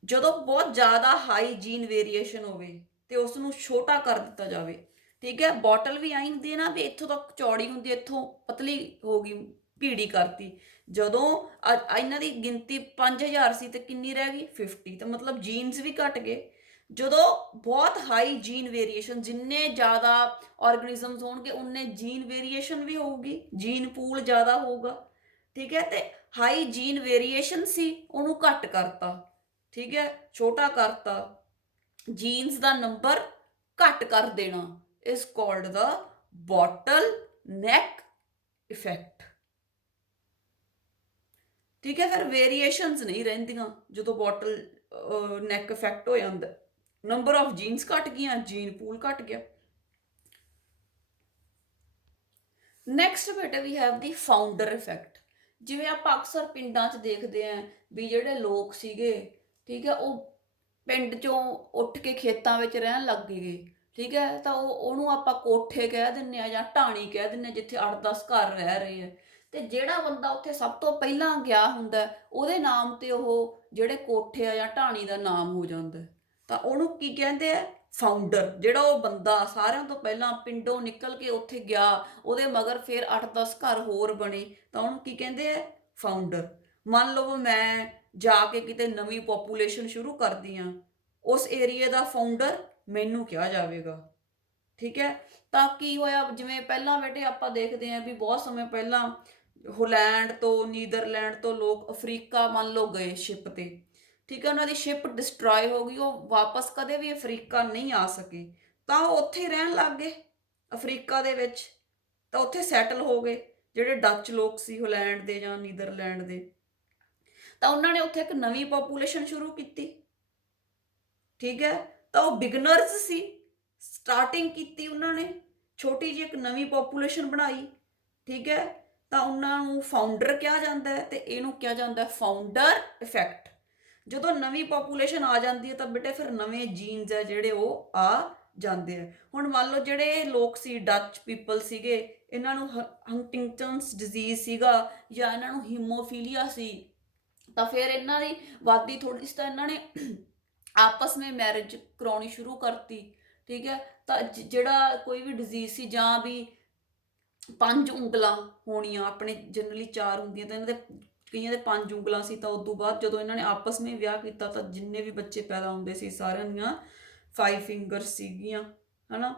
ਜਦੋਂ ਬਹੁਤ ਜ਼ਿਆਦਾ ਹਾਈ ਜੀਨ ਵੇਰੀਏਸ਼ਨ ਹੋਵੇ ਤੇ ਉਸ ਨੂੰ ਛੋਟਾ ਕਰ ਦਿੱਤਾ ਜਾਵੇ, ਠੀਕ ਹੈ। ਬੋਟਲ ਵੀ ਆਈ ਹੁੰਦੀ ਹੈ ਨਾ, ਵੀ ਇੱਥੋਂ ਤੱਕ ਚੌੜੀ ਹੁੰਦੀ, ਇੱਥੋਂ ਪਤਲੀ ਹੋ ਗਈ, ਭੀੜੀ ਕਰਤੀ। ਜਦੋਂ ਇਹਨਾਂ ਦੀ ਗਿਣਤੀ 5000 ਸੀ ਤੇ ਕਿੰਨੀ ਰਹਿ ਗਈ 50, ਤਾਂ ਮਤਲਬ ਜੀਨਸ ਵੀ ਘਟ ਗਏ। ਜਦੋਂ ਬਹੁਤ ਹਾਈ ਜੀਨ ਵੇਰੀਏਸ਼ਨ, ਜਿੰਨੇ ਜ਼ਿਆਦਾ ਆਰਗੇਨਿਜ਼ਮਸ ਹੋਣਗੇ ਉਨੇ ਜੀਨ ਵੇਰੀਏਸ਼ਨ ਵੀ ਹੋਊਗੀ, ਜੀਨ ਪੂਲ ਜ਼ਿਆਦਾ ਹੋਊਗਾ, ਠੀਕ ਹੈ। ਤੇ ਹਾਈ ਜੀਨ ਵੇਰੀਏਸ਼ਨ ਸੀ ਉਹਨੂੰ ਘੱਟ ਕਰਤਾ, ਠੀਕ ਹੈ, ਛੋਟਾ ਕਰਤਾ, ਜੀਨਸ ਦਾ ਨੰਬਰ ਘੱਟ ਕਰ ਦੇਣਾ is called the bottleneck effect, ਠੀਕ ਹੈ। ਫਿਰ ਵੇਰੀਏਸ਼ਨਸ ਨਹੀਂ ਰਹਿੰਦੀਆਂ ਜਦੋਂ ਬੋਟਲ ਨੈਕ ਇਫੈਕਟ ਹੋ ਜਾਂਦਾ, ਨੰਬਰ ਆਫ ਜੀਨਸ ਘਟ ਗਈਆਂ, ਜੀਨ ਪੂਲ ਘਟ ਗਿਆ। ਨੈਕਸਟ ਬੇਟੇ we have the founder effect. ਜਿਵੇਂ ਆਪਾਂ ਅਕਸਰ ਪਿੰਡਾਂ 'ਚ ਦੇਖਦੇ ਆਂ ਵੀ ਜਿਹੜੇ ਲੋਕ ਸੀਗੇ, ਠੀਕ ਹੈ, ਉਹ ਪਿੰਡ 'ਚੋਂ ਉੱਠ ਕੇ ਖੇਤਾਂ ਵਿੱਚ ਰਹਿਣ ਲੱਗ ਗਏ, ਠੀਕ ਹੈ। ਤਾਂ ਉਹਨੂੰ ਆਪਾਂ ਕੋਠੇ ਕਹਿ ਦਿੰਦੇ ਹਾਂ ਜਾਂ ਢਾਣੀ ਕਹਿ ਦਿੰਦੇ ਹਾਂ, ਜਿੱਥੇ 8-10 ਘਰ ਰਹਿ ਰਹੇ ਆ। ਤੇ ਜਿਹੜਾ ਬੰਦਾ ਉੱਥੇ ਸਭ ਤੋਂ ਪਹਿਲਾਂ ਗਿਆ ਹੁੰਦਾ ਉਹਦੇ ਨਾਮ ਤੇ ਉਹ ਜਿਹੜੇ ਕੋਠੇ ਆ ਜਾਂ ਢਾਣੀ ਦਾ ਨਾਮ ਹੋ ਜਾਂਦਾ। ਤਾਂ ਉਹਨੂੰ ਕੀ ਕਹਿੰਦੇ ਆ, ਫਾਊਂਡਰ। ਜਿਹੜਾ ਉਹ ਬੰਦਾ ਸਾਰਿਆਂ ਤੋਂ ਪਹਿਲਾਂ ਪਿੰਡੋਂ ਨਿਕਲ ਕੇ ਉੱਥੇ ਗਿਆ, ਉਹਦੇ ਮਗਰ ਫਿਰ 8-10 ਘਰ ਹੋਰ ਬਣੇ, ਤਾਂ ਉਹਨੂੰ ਕੀ ਕਹਿੰਦੇ ਆ, ਫਾਊਂਡਰ। ਮੰਨ ਲਓ ਮੈਂ ਜਾ ਕੇ ਕਿਤੇ ਨਵੀਂ ਪੋਪੂਲੇਸ਼ਨ ਸ਼ੁਰੂ ਕਰਦੀ ਹਾਂ, ਉਸ ਏਰੀਏ ਦਾ ਫਾਊਂਡਰ ਮੈਨੂੰ ਕਿਹਾ ਜਾਵੇਗਾ, ਠੀਕ ਹੈ। ਤਾਂ ਕੀ ਹੋਇਆ, ਜਿਵੇਂ ਪਹਿਲਾਂ ਬੇਟੇ ਆਪਾਂ ਦੇਖਦੇ ਹਾਂ ਵੀ ਬਹੁਤ ਸਮੇਂ ਪਹਿਲਾਂ ਹੋਲੈਂਡ ਤੋਂ, ਨੀਦਰਲੈਂਡ ਤੋਂ ਲੋਕ ਅਫਰੀਕਾ ਮੰਨ ਲਓ ਗਏ ਸ਼ਿਪ ਤੇ, ਠੀਕ ਹੈ। ਉਹਨਾਂ ਦੀ ਸ਼ਿਪ ਡਿਸਟਰੋਏ ਹੋ ਗਈ, ਉਹ ਵਾਪਸ ਕਦੇ ਵੀ ਅਫਰੀਕਾ ਨਹੀਂ ਆ ਸਕੇ। ਤਾਂ ਉਹ ਉੱਥੇ ਰਹਿਣ ਲੱਗ ਗਏ ਅਫਰੀਕਾ ਦੇ ਵਿੱਚ, ਤਾਂ ਉੱਥੇ ਸੈਟਲ ਹੋ ਗਏ ਜਿਹੜੇ ਡੱਚ ਲੋਕ ਸੀ ਹੋਲੈਂਡ ਦੇ ਜਾਂ ਨੀਦਰਲੈਂਡ ਦੇ। ਤਾਂ ਉਹਨਾਂ ਨੇ ਉੱਥੇ ਇੱਕ ਨਵੀਂ ਪੋਪੂਲੇਸ਼ਨ ਸ਼ੁਰੂ ਕੀਤੀ, ਠੀਕ ਹੈ। ਤਾਂ ਉਹ ਬਿਗਨਰਸ ਸੀ, ਸਟਾਰਟਿੰਗ ਕੀਤੀ ਉਹਨਾਂ ਨੇ, ਛੋਟੀ ਜਿਹੀ ਇੱਕ ਨਵੀਂ ਪੋਪੂਲੇਸ਼ਨ ਬਣਾਈ, ਠੀਕ ਹੈ। ਤਾਂ ਉਹਨਾਂ ਨੂੰ ਫਾਊਂਡਰ ਕਿਹਾ ਜਾਂਦਾ ਹੈ ਤੇ ਇਹਨੂੰ ਕਿਹਾ ਜਾਂਦਾ ਫਾਊਂਡਰ ਇਫੈਕਟ। ਜਦੋਂ ਨਵੀਂ ਪੋਪੂਲੇਸ਼ਨ ਆ ਜਾਂਦੀ ਹੈ ਤਾਂ ਬੇਟੇ ਫਿਰ ਨਵੇਂ ਜੀਨਸ ਹੈ ਜਿਹੜੇ ਉਹ ਆ ਜਾਂਦੇ ਆ। ਹੁਣ ਮੰਨ ਲਓ ਜਿਹੜੇ ਲੋਕ ਸੀ, ਡੱਚ ਪੀਪਲ ਸੀਗੇ, ਇਹਨਾਂ ਨੂੰ ਹੰਟਿੰਗਟਨਸ ਡਿਜ਼ੀਜ਼ ਸੀਗਾ ਜਾਂ ਇਹਨਾਂ ਨੂੰ ਹੀਮੋਫੀਲੀਆ ਸੀ, ਤਾਂ ਫਿਰ ਇਹਨਾਂ ਦੀ ਵਾਦੀ ਥੋੜੀ ਸੀ, ਤਾਂ ਇਹਨਾਂ ਨੇ ਆਪਸ ਵਿੱਚ ਮੈਰਿਜ ਕਰਾਉਣੀ ਸ਼ੁਰੂ ਕਰਤੀ, ਠੀਕ ਹੈ। ਤਾਂ ਜਿਹੜਾ ਕੋਈ ਵੀ ਡਿਜ਼ੀਜ਼ ਸੀ, ਜਾਂ ਵੀ 5 ਉਂਗਲਾਂ ਹੋਣੀਆਂ, ਆਪਣੇ ਜਨਰਲੀ 4 ਹੁੰਦੀਆਂ, ਤਾਂ ਇਹਨਾਂ ਦੇ ਕਈਆਂ ਦੇ 5 ਉਂਗਲਾਂ ਸੀ। ਤਾਂ ਉਸ ਤੋਂ ਬਾਅਦ ਜਦੋਂ ਇਹਨਾਂ ਨੇ ਆਪਸ ਵਿੱਚ ਵਿਆਹ ਕੀਤਾ ਤਾਂ ਜਿੰਨੇ ਵੀ ਬੱਚੇ ਪੈਦਾ ਹੁੰਦੇ ਸੀ ਸਾਰਿਆਂ ਦੀਆਂ 5 ਫਿੰਗਰਸ ਸੀਗੀਆਂ, ਹੈ ਨਾ।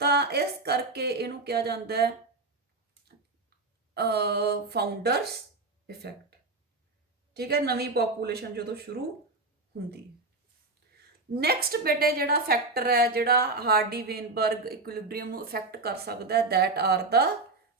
ਤਾਂ ਇਸ ਕਰਕੇ ਇਹਨੂੰ ਕਿਹਾ ਜਾਂਦਾ ਹੈ ਫਾਊਂਡਰਸ ਇਫੈਕਟ, ਠੀਕ ਹੈ। ਨਵੀਂ ਪੋਪੂਲੇਸ਼ਨ ਜਦੋਂ ਸ਼ੁਰੂ ਹੁੰਦੀ ਹੈ। ਨੈਕਸਟ ਬੇਟੇ ਜਿਹੜਾ ਫੈਕਟਰ ਹੈ ਜਿਹੜਾ ਹਾਰਡੀ ਵੇਨਬਰਗ ਇਕੁਇਲਿਬਰੀਅਮ ਨੂੰ ਇਫੈਕਟ ਕਰ ਸਕਦਾ, ਦੈਟ ਆਰ ਦਾ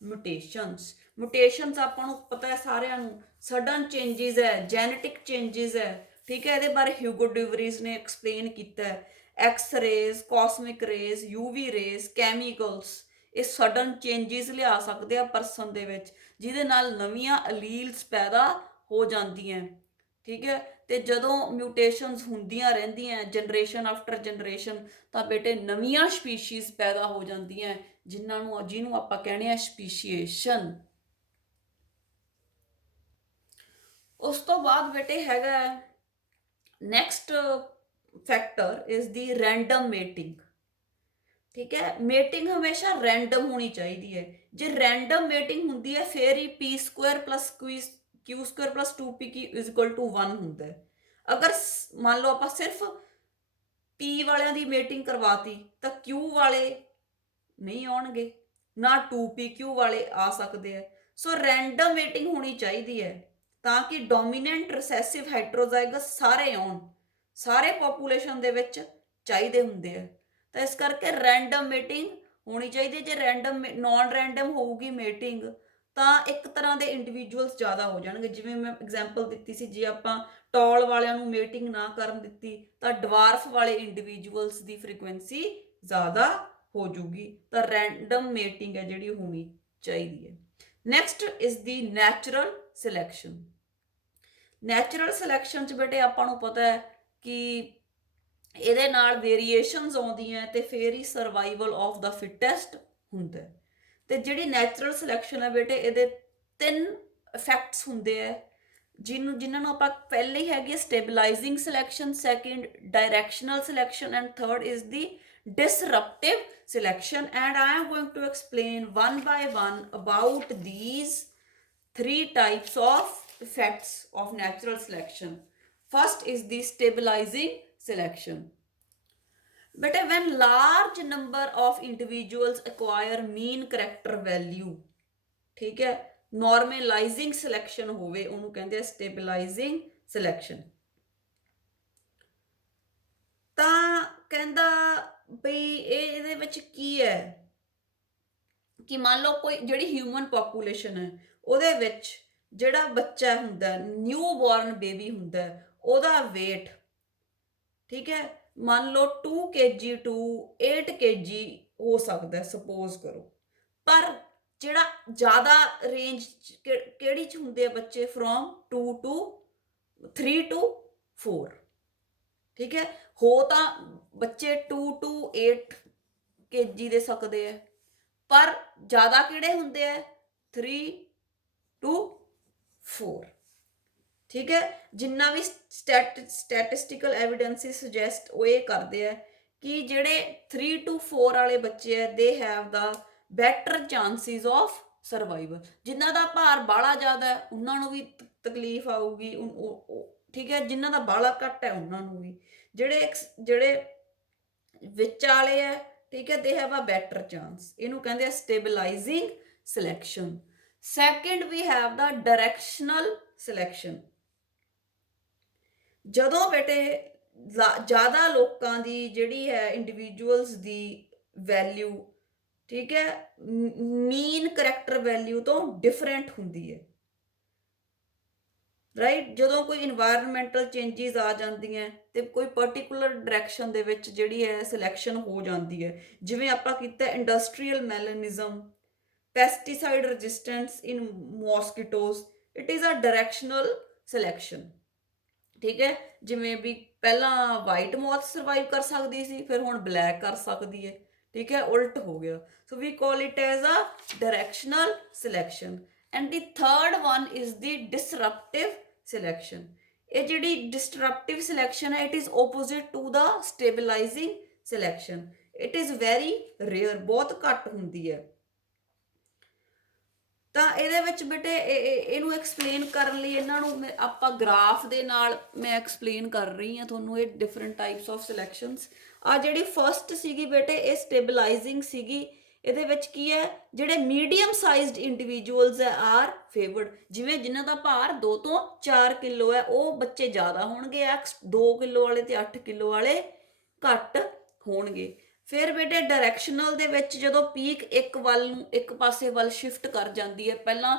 ਮਿਊਟੇਸ਼ਨਸ। ਮਿਊਟੇਸ਼ਨਸ ਆਪਾਂ ਨੂੰ ਪਤਾ ਹੈ ਸਾਰਿਆਂ ਨੂੰ, ਸਡਨ ਚੇਂਜਿਸ ਹੈ, ਜੈਨੇਟਿਕ ਚੇਂਜਿਸ ਹੈ, ਠੀਕ ਹੈ। ਇਹਦੇ ਬਾਰੇ ਹਿਊਗੋ ਡਿਵਰੀਜ਼ ਨੇ ਐਕਸਪਲੇਨ ਕੀਤਾ ਹੈ। X rays, cosmic rays, UV rays, chemicals, ਇਹ ਸਡਨ ਚੇਂਜਸ ਲਿਆ ਸਕਦੇ ਆ ਪਰਸਨ ਦੇ ਵਿੱਚ, ਜਿਹਦੇ ਨਾਲ ਨਵੀਆਂ ਅਲੀਲਸ ਪੈਦਾ ਹੋ ਜਾਂਦੀਆਂ। ਠੀਕ ਹੈ, ਤੇ ਜਦੋਂ ਮਿਊਟੇਸ਼ਨਸ ਹੁੰਦੀਆਂ ਰਹਿੰਦੀਆਂ ਜਨਰੇਸ਼ਨ ਆਫਟਰ ਜਨਰੇਸ਼ਨ, ਤਾਂ ਬੇਟੇ ਨਵੀਆਂ ਸਪੀਸ਼ੀਜ਼ ਪੈਦਾ ਹੋ ਜਾਂਦੀਆਂ, ਜਿਹਨੂੰ ਆਪਾਂ ਕਹਿੰਦੇ ਆ ਸਪੀਸ਼ੀਏਸ਼ਨ। ਉਸ ਤੋਂ ਬਾਅਦ ਬੇਟੇ ਹੈਗਾ next factor is the random mating. ਠੀਕ ਹੈ, ਮੇਟਿੰਗ ਹਮੇਸ਼ਾ ਰੈਂਡਮ ਹੋਣੀ ਚਾਹੀਦੀ ਹੈ। ਜੇ ਰੈਂਡਮ ਮੇਟਿੰਗ ਹੁੰਦੀ ਹੈ ਫਿਰ ਹੀ p² plus q² plus 2p is equal to 1 ਹੁੰਦਾ ਹੈ। ਅਗਰ ਮੰਨ ਲਓ ਆਪਾਂ ਸਿਰਫ p ਵਾਲਿਆਂ ਦੀ ਮੇਟਿੰਗ ਕਰਵਾਤੀ ਤਾਂ q ਵਾਲੇ ਨਹੀਂ ਆਉਣਗੇ, ਨਾ 2pq ਵਾਲੇ ਆ ਸਕਦੇ ਆ। ਸੋ ਰੈਂਡਮ ਮੇਟਿੰਗ ਹੋਣੀ ਚਾਹੀਦੀ ਹੈ ਤਾਂ ਕਿ ਡੋਮੀਨੈਂਟ ਰਿਸੈਸਿਵ ਹੈਟਰੋਜ਼ਾਈਗਸ ਸਾਰੇ ਆਉਣ, ਸਾਰੇ ਪੋਪੂਲੇਸ਼ਨ ਦੇ ਵਿੱਚ ਚਾਹੀਦੇ ਹੁੰਦੇ ਆ। ਤਾਂ ਇਸ ਕਰਕੇ ਰੈਂਡਮ ਮੇਟਿੰਗ ਹੋਣੀ ਚਾਹੀਦੀ। ਜੇ ਨॉन ਰੈਂਡਮ ਹੋਊਗੀ ਮੇਟਿੰਗ ਤਾਂ ਇੱਕ ਤਰ੍ਹਾਂ ਦੇ ਇੰਡੀਵਿਜੂਅਲਸ ਜ਼ਿਆਦਾ ਹੋ ਜਾਣਗੇ। ਜਿਵੇਂ ਮੈਂ ਐਗਜ਼ਾਮਪਲ ਦਿੱਤੀ ਸੀ, ਜੇ ਆਪਾਂ ਟੌਲ ਵਾਲਿਆਂ ਨੂੰ ਮੇਟਿੰਗ ਨਾ ਕਰਨ ਦਿੱਤੀ ਤਾਂ ਡਵਾਰਫ ਵਾਲੇ ਇੰਡੀਵਿਜੂਅਲਸ ਦੀ ਫ੍ਰੀਕੁਐਂਸੀ ਜ਼ਿਆਦਾ ਹੋ ਜੂਗੀ। ਤਾਂ ਰੈਂਡਮ ਮੇਟਿੰਗ ਹੈ ਜਿਹੜੀ ਹੋਣੀ ਚਾਹੀਦੀ ਹੈ। Next is the natural selection. Natural selection 'ਚ ਬੇਟੇ ਆਪਾਂ ਨੂੰ ਪਤਾ ਹੈ ਕਿ ਇਹਦੇ ਨਾਲ ਵੇਰੀਏਸ਼ਨਸ ਆਉਂਦੀਆਂ ਤੇ ਫਿਰ ਹੀ ਸਰਵਾਈਵਲ ਆਫ ਦਾ ਫਿਟੈਸਟ ਹੁੰਦਾ। ਤੇ ਜਿਹੜੀ ਨੈਚੁਰਲ ਸਿਲੈਕਸ਼ਨ ਹੈ ਬੇਟੇ, ਇਹਦੇ 3 ਇਫੈਕਟਸ ਹੁੰਦੇ ਆ, ਜਿਨ੍ਹਾਂ ਨੂੰ ਆਪਾਂ ਪਹਿਲੇ ਹੀ ਹੈਗੀ stabilising selection, second directional selection, and third is the disruptive selection. And I am going to explain one by one about these 3 types of effects of natural selection. First is the stabilizing selection. But when large number of individuals acquire mean character value, ठीक है, normalizing selection होवे ਉਹਨੂੰ ਕਹਿੰਦੇ ਆ stabilizing selection। ਤਾਂ ਕਹਿੰਦਾ ਬਈ ਇਹਦੇ ਵਿੱਚ ਕੀ ਹੈ ਕਿ ਮੰਨ ਲਓ ਕੋਈ ਜਿਹੜੀ ਹਿਊਮਨ ਪੋਪੂਲੇਸ਼ਨ ਹੈ ਉਹਦੇ ਵਿੱਚ ਜਿਹੜਾ ਬੱਚਾ ਹੁੰਦਾ, ਨਿਊ ਬੋਰਨ ਬੇਬੀ ਹੁੰਦਾ, ਉਹਦਾ weight, ਠੀਕ ਹੈ, ਮੰਨ ਲਓ 2 kg to 8 kg ਹੋ ਸਕਦਾ ਸਪੋਜ਼ ਕਰੋ। ਪਰ ਜਿਹੜਾ ਜ਼ਿਆਦਾ ਰੇਂਜ ਕਿਹੜੀ 'ਚ ਹੁੰਦੇ ਆ ਬੱਚੇ, ਫਰੋਮ 3 to 4। ਠੀਕ ਹੈ, ਹੋ ਤਾਂ ਬੱਚੇ 2 to 8 kg ਦੇ ਸਕਦੇ ਆ, ਪਰ ਜ਼ਿਆਦਾ ਕਿਹੜੇ ਹੁੰਦੇ ਆ 3 to 4। ਠੀਕ ਹੈ, ਜਿੰਨਾ ਵੀ ਸਟੈਟਿਸਟੀਕਲ ਐਵੀਡੈਂਸਿਸ ਸੁਜੈਸਟ ਉਹ ਇਹ ਕਰਦੇ ਆ ਕਿ ਜਿਹੜੇ 3 to 4 ਵਾਲੇ ਬੱਚੇ ਆ they have the better chances of survival. ਜਿਨ੍ਹਾਂ ਦਾ ਭਾਰ ਬਾਹਲਾ ਜ਼ਿਆਦਾ ਹੈ ਉਹਨਾਂ ਨੂੰ ਵੀ ਤਕਲੀਫ ਆਊਗੀ, ਠੀਕ ਹੈ, ਜਿਨ੍ਹਾਂ ਦਾ ਬਾਹਲਾ ਘੱਟ ਹੈ ਉਹਨਾਂ ਨੂੰ ਵੀ। ਜਿਹੜੇ ਵਿੱਚ ਵਾਲੇ ਹੈ, ਠੀਕ ਹੈ, they have a better chance. ਇਹਨੂੰ ਕਹਿੰਦੇ ਆ stabilising selection. Second we have the directional selection. ਜਦੋਂ ਬੇਟੇ ਜ਼ਿਆਦਾ ਲੋਕਾਂ ਦੀ ਜਿਹੜੀ ਹੈ ਇੰਡੀਵਿਜੂਅਲਸ ਦੀ ਵੈਲਿਊ, ਠੀਕ ਹੈ, ਮੀਨ ਕਰੈਕਟਰ ਵੈਲਿਊ ਤੋਂ ਡਿਫਰੈਂਟ ਹੁੰਦੀ ਹੈ, ਰਾਈਟ। ਜਦੋਂ ਕੋਈ ਇਨਵਾਇਰਨਮੈਂਟਲ ਚੇਂਜਿਸ ਆ ਜਾਂਦੀਆਂ ਤੇ ਕੋਈ ਪਰਟੀਕੂਲਰ ਡਾਇਰੈਕਸ਼ਨ ਦੇ ਵਿੱਚ ਜਿਹੜੀ ਹੈ ਸਿਲੈਕਸ਼ਨ ਹੋ ਜਾਂਦੀ ਹੈ। ਜਿਵੇਂ ਆਪਾਂ ਕੀਤਾ industrial melanism, pesticide resistance in mosquitoes, it is a directional selection. ਠੀਕ ਹੈ, ਜਿਵੇਂ ਵੀ ਪਹਿਲਾਂ ਵਾਈਟ ਮੌਥ ਸਰਵਾਈਵ ਕਰ ਸਕਦੀ ਸੀ, ਫਿਰ ਹੁਣ ਬਲੈਕ ਕਰ ਸਕਦੀ ਹੈ, ਠੀਕ ਹੈ, ਉਲਟ ਹੋ ਗਿਆ। So we call it as a directional selection. And the third one is the disruptive selection. ਇਹ ਜਿਹੜੀ ਡਿਸਟਰਪਟਿਵ ਸਿਲੈਕਸ਼ਨ ਹੈ, it is opposite to the stabilising selection. It is very rare, ਬਹੁਤ ਘੱਟ ਹੁੰਦੀ ਹੈ। ਤਾਂ ਇਹਦੇ ਵਿੱਚ ਬੇਟੇ ਇਹਨੂੰ ਐਕਸਪਲੇਨ ਕਰਨ ਲਈ ਇਹਨਾਂ ਨੂੰ ਆਪਾਂ ਗ੍ਰਾਫ ਦੇ ਨਾਲ ਮੈਂ ਐਕਸਪਲੇਨ ਕਰ ਰਹੀ ਹਾਂ ਤੁਹਾਨੂੰ ਇਹ ਡਿਫਰੈਂਟ ਟਾਈਪਸ ਆਫ ਸਿਲੈਕਸ਼ਨਸ। ਆ ਜਿਹੜੀ ਫਸਟ ਸੀਗੀ ਬੇਟੇ ਇਹ ਸਟੇਬਲਾਈਜ਼ਿੰਗ ਸੀਗੀ। ਇਹਦੇ ਵਿੱਚ ਕੀ ਹੈ, ਜਿਹੜੇ ਮੀਡੀਅਮ ਸਾਈਜ਼ਡ ਇੰਡੀਵਿਜੂਅਲਸ ਹੈ ਆਰ ਫੇਵਰਡ। ਜਿਵੇਂ ਜਿਨ੍ਹਾਂ ਦਾ ਭਾਰ 2 ਤੋਂ 4 ਕਿਲੋ ਹੈ ਉਹ ਬੱਚੇ ਜ਼ਿਆਦਾ ਹੋਣਗੇ, 2 ਕਿਲੋ ਵਾਲੇ ਤੇ 8 ਕਿਲੋ ਵਾਲੇ ਘੱਟ ਹੋਣਗੇ। ਫਿਰ ਬੇਟੇ ਡਾਇਰੈਕਸ਼ਨਲ ਦੇ ਵਿੱਚ ਜਦੋਂ ਪੀਕ ਇੱਕ ਪਾਸੇ ਵੱਲ ਸ਼ਿਫਟ ਕਰ ਜਾਂਦੀ ਹੈ, ਪਹਿਲਾਂ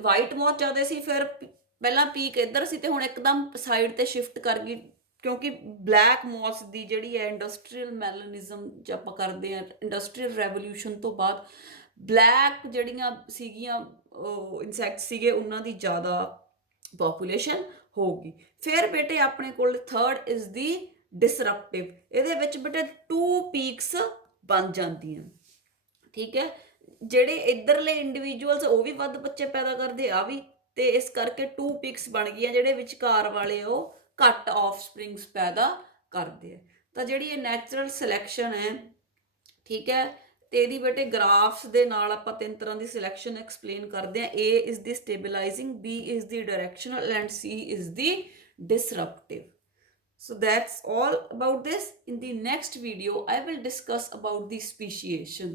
ਵਾਈਟ ਮੌਥ ਜ਼ਿਆਦਾ ਸੀ, ਫਿਰ ਪਹਿਲਾਂ ਪੀਕ ਇੱਧਰ ਸੀ ਤੇ ਹੁਣ ਇੱਕਦਮ ਸਾਈਡ ਤੇ ਸ਼ਿਫਟ ਕਰ ਗਈ ਕਿਉਂਕਿ ਬਲੈਕ ਮੌਸ ਦੀ ਜਿਹੜੀ ਹੈ ਇੰਡਸਟਰੀਅਲ ਮੈਲਨਿਜ਼ਮ ਜੇ ਆਪਾਂ ਕਰਦੇ ਆ ਇੰਡਸਟਰੀਅਲ ਰੈਵੋਲਿਊਸ਼ਨ ਤੋਂ ਬਾਅਦ ਬਲੈਕ ਜਿਹੜੀਆਂ ਸੀਗੀਆਂ ਇਨਸੈਕਟ ਸੀਗੇ ਉਹਨਾਂ ਦੀ ਜ਼ਿਆਦਾ ਪੋਪੂਲੇਸ਼ਨ ਹੋਊਗੀ। ਫਿਰ ਬੇਟੇ ਆਪਣੇ ਕੋਲ ਥਰਡ ਇਜ਼ ਦੀ ਡਿਸਰਪਟਿਵ। ਇਹਦੇ ਵਿੱਚ ਬੇਟੇ 2 ਪੀਕਸ ਬਣ ਜਾਂਦੀਆਂ, ਠੀਕ ਹੈ। ਜਿਹੜੇ ਇੱਧਰਲੇ ਇੰਡੀਵਿਜੂਅਲਸ ਉਹ ਵੀ ਵੱਧ ਬੱਚੇ ਪੈਦਾ ਕਰਦੇ ਆ ਵੀ, ਤੇ ਇਸ ਕਰਕੇ 2 ਪੀਕਸ ਬਣ ਗਈਆਂ। ਜਿਹੜੇ ਵਿਚਕਾਰ ਵਾਲੇ ਉਹ ਘੱਟ ਆਫਸਪ੍ਰਿੰਗਸ ਪੈਦਾ ਕਰਦੇ ਆ। ਤਾਂ ਜਿਹੜੀ ਇਹ ਨੈਚੁਰਲ ਸਿਲੈਕਸ਼ਨ ਹੈ, ਠੀਕ ਹੈ, ਤੇ ਇਹਦੀ ਬੇਟੇ ਗ੍ਰਾਫਸ ਦੇ ਨਾਲ ਆਪਾਂ 3 ਤਰ੍ਹਾਂ ਦੀ ਸਿਲੈਕਸ਼ਨ ਐਕਸਪਲੇਨ ਕਰਦੇ ਆ। A is the stabilising, B is the directional and C is the disruptive. So that's all about this. In the next video I will discuss about the speciation.